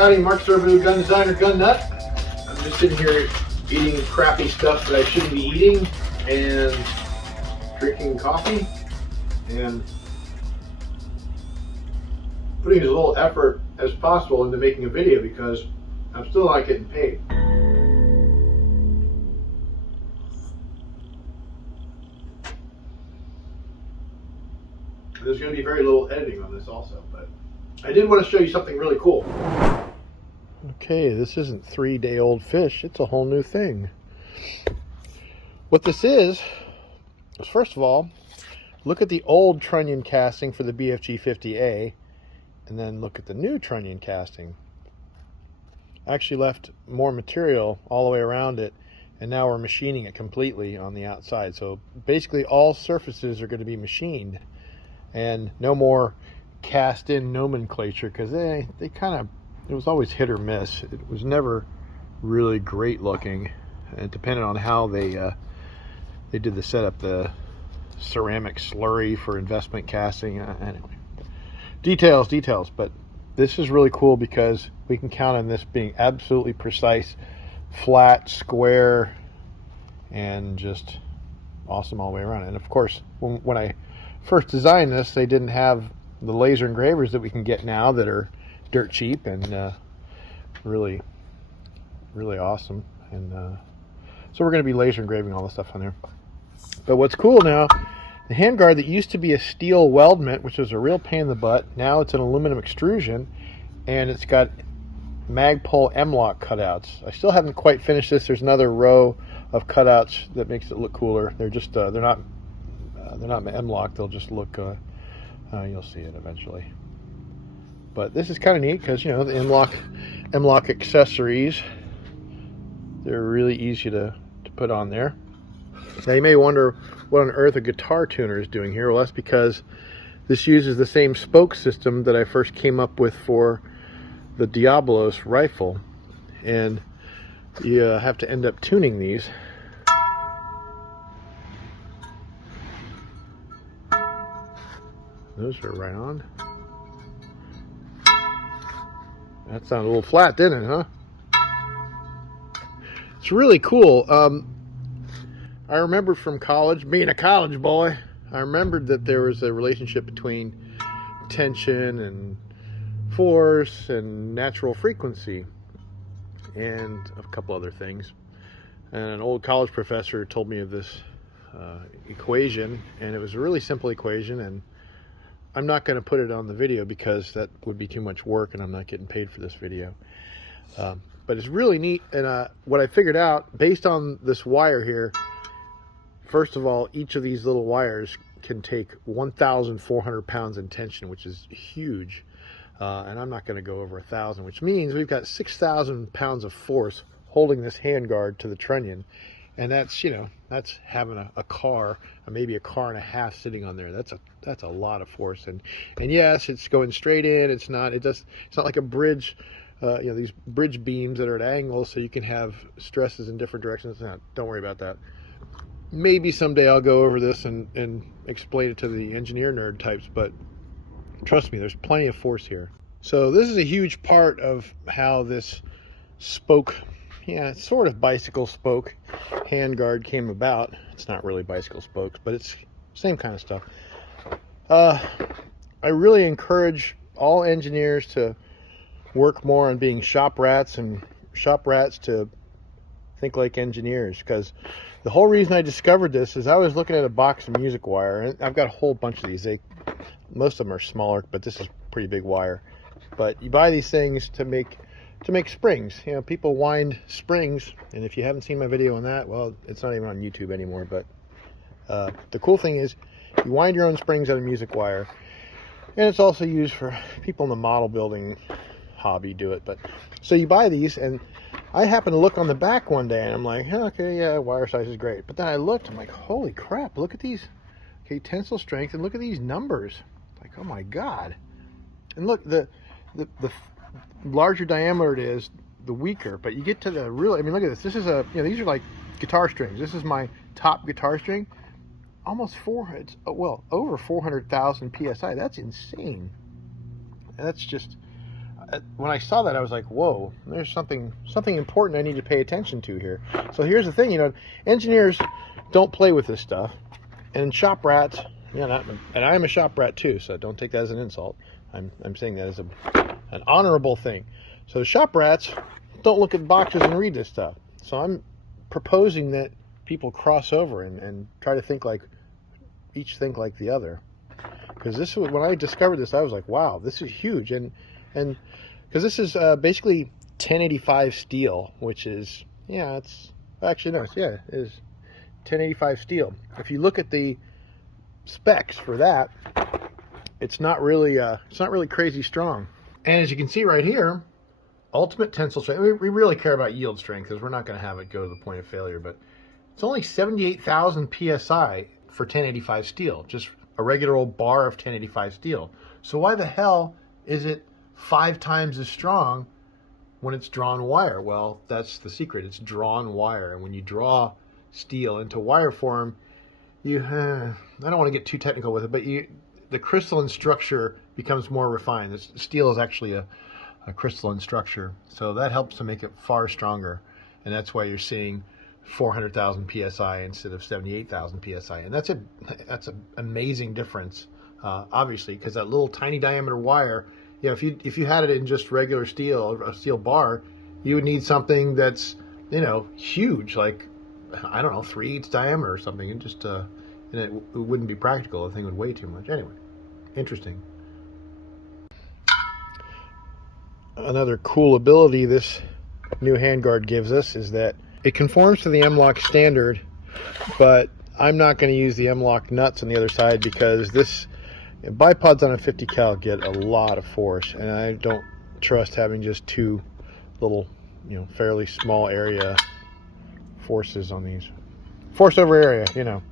Howdy, Mark Servanu, gun designer, gun nut. I'm just sitting here eating crappy stuff that I shouldn't be eating and drinking coffee and putting as little effort as possible into making a video because I'm still not getting paid. There's going to be very little editing on this also, but I did want to show you something really cool. Okay, this isn't 3-day-old fish. It's a whole new thing. What this is first of all, look at the old trunnion casting for the BFG-50A, and then look at the new trunnion casting. I actually left more material all the way around it, and now we're machining it completely on the outside. So basically all surfaces are going to be machined, and no more cast-in nomenclature, because they kind of, it was always hit or miss. It was never really great looking, and it depended on how they did the setup. The ceramic slurry for investment casting, anyway, details. But this is really cool because we can count on this being absolutely precise, flat, square, and just awesome all the way around. And of course, when I first designed this, they didn't have the laser engravers that we can get now that are dirt cheap and really awesome. And so we're going to be laser engraving all the stuff on there. But what's cool now, the handguard that used to be a steel weldment, which was a real pain in the butt, now it's an aluminum extrusion, and it's got Magpul M-lock cutouts. I still haven't quite finished this. There's another row of cutouts that makes it look cooler. They're just they're not M-lock. They'll just look you'll see it eventually. But this is kind of neat because, you know, the M-lock accessories, they're really easy to put on there. Now you may wonder what on earth a guitar tuner is doing here. Well, that's because this uses the same spoke system that I first came up with for the Diablos rifle, and you have to end up tuning these. Those are right on. That sounded a little flat, didn't it, huh? It's really cool. I remember from college, being a college boy, I remembered that there was a relationship between tension and force and natural frequency and a couple other things. And an old college professor told me of this equation, and it was a really simple equation, and I'm not going to put it on the video because that would be too much work and I'm not getting paid for this video. But it's really neat, and what I figured out based on this wire here, first of all, each of these little wires can take 1,400 pounds in tension, which is huge. And I'm not going to go over 1,000, which means we've got 6,000 pounds of force holding this handguard to the trunnion. And that's, you know, that's having a car, or maybe a car and a half sitting on there. That's a lot of force. And yes, it's going straight in. It's not like a bridge, you know, these bridge beams that are at angles, so you can have stresses in different directions. No, don't worry about that. Maybe someday I'll go over this and explain it to the engineer nerd types, but trust me, there's plenty of force here. So this is a huge part of how this spoke, yeah, sort of bicycle spoke handguard came about. It's not really bicycle spokes, but it's same kind of stuff. I really encourage all engineers to work more on being shop rats, and shop rats to think like engineers, because the whole reason I discovered this is I was looking at a box of music wire, and I've got a whole bunch of these. Most of them are smaller, but this is pretty big wire. But you buy these things to make springs. You know, people wind springs, and if you haven't seen my video on that, well, it's not even on YouTube anymore. But the cool thing is you wind your own springs out of music wire, and it's also used for people in the model building hobby do it. But so you buy these, and I happened to look on the back one day, and I'm like, oh, okay, yeah, wire size is great. But then I looked, I'm like, holy crap, look at these. Okay, tensile strength, and look at these numbers. Like, oh my God. And look, the larger diameter it is, the weaker. But you get to the real, I mean, look at this. This is a, you know, these are like guitar strings. This is my top guitar string. Almost over 400,000 PSI. That's insane. And that's just, when I saw that, I was like, whoa, there's something important I need to pay attention to here. So here's the thing, you know, engineers don't play with this stuff, and shop rats, you know, and I'm a shop rat too, so don't take that as an insult. I'm saying that as an honorable thing. So shop rats don't look at boxes and read this stuff. So I'm proposing that people cross over and try to think like the other. Because this was, when I discovered this, I was like, wow, this is huge. And because this is basically 1085 steel, which is, yeah, it's actually, no, yeah, it is 1085 steel. If you look at the specs for that, it's not really crazy strong. And as you can see right here, ultimate tensile strength. We really care about yield strength because we're not going to have it go to the point of failure, but it's only 78,000 psi for 1085 steel, just a regular old bar of 1085 steel. So why the hell is it 5 times as strong when it's drawn wire? Well, that's the secret. It's drawn wire, and when you draw steel into wire form, I don't want to get too technical with it, but the crystalline structure becomes more refined. This steel is actually a crystalline structure, so that helps to make it far stronger, and that's why you're seeing 400,000 psi instead of 78,000 psi, and that's an amazing difference, obviously, because that little tiny diameter wire, you know, if you had it in just regular steel, a steel bar, you would need something that's, you know, huge, like, I don't know, 3/8 diameter or something, and just and it wouldn't be practical. The thing would weigh too much. Anyway, interesting. Another cool ability this new handguard gives us is that it conforms to the M-LOK standard, but I'm not going to use the M-LOK nuts on the other side because this bipods on a 50 cal get a lot of force, and I don't trust having just 2 little, you know, fairly small area forces on these. Force over area, you know.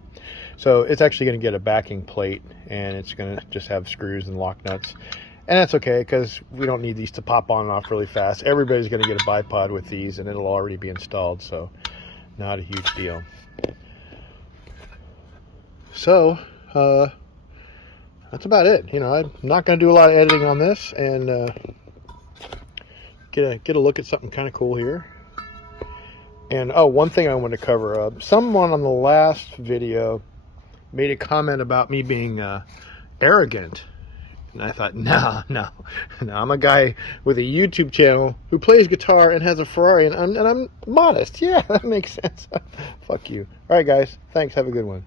So it's actually going to get a backing plate, and it's going to just have screws and lock nuts. And that's okay, because we don't need these to pop on and off really fast. Everybody's going to get a bipod with these, and it'll already be installed, so not a huge deal. So, that's about it. You know, I'm not going to do a lot of editing on this, and get a look at something kind of cool here. And, oh, one thing I want to cover. Someone on the last video made a comment about me being arrogant. And I thought, no, I'm a guy with a YouTube channel who plays guitar and has a Ferrari, and I'm modest. Yeah, that makes sense. Fuck you. All right, guys. Thanks. Have a good one.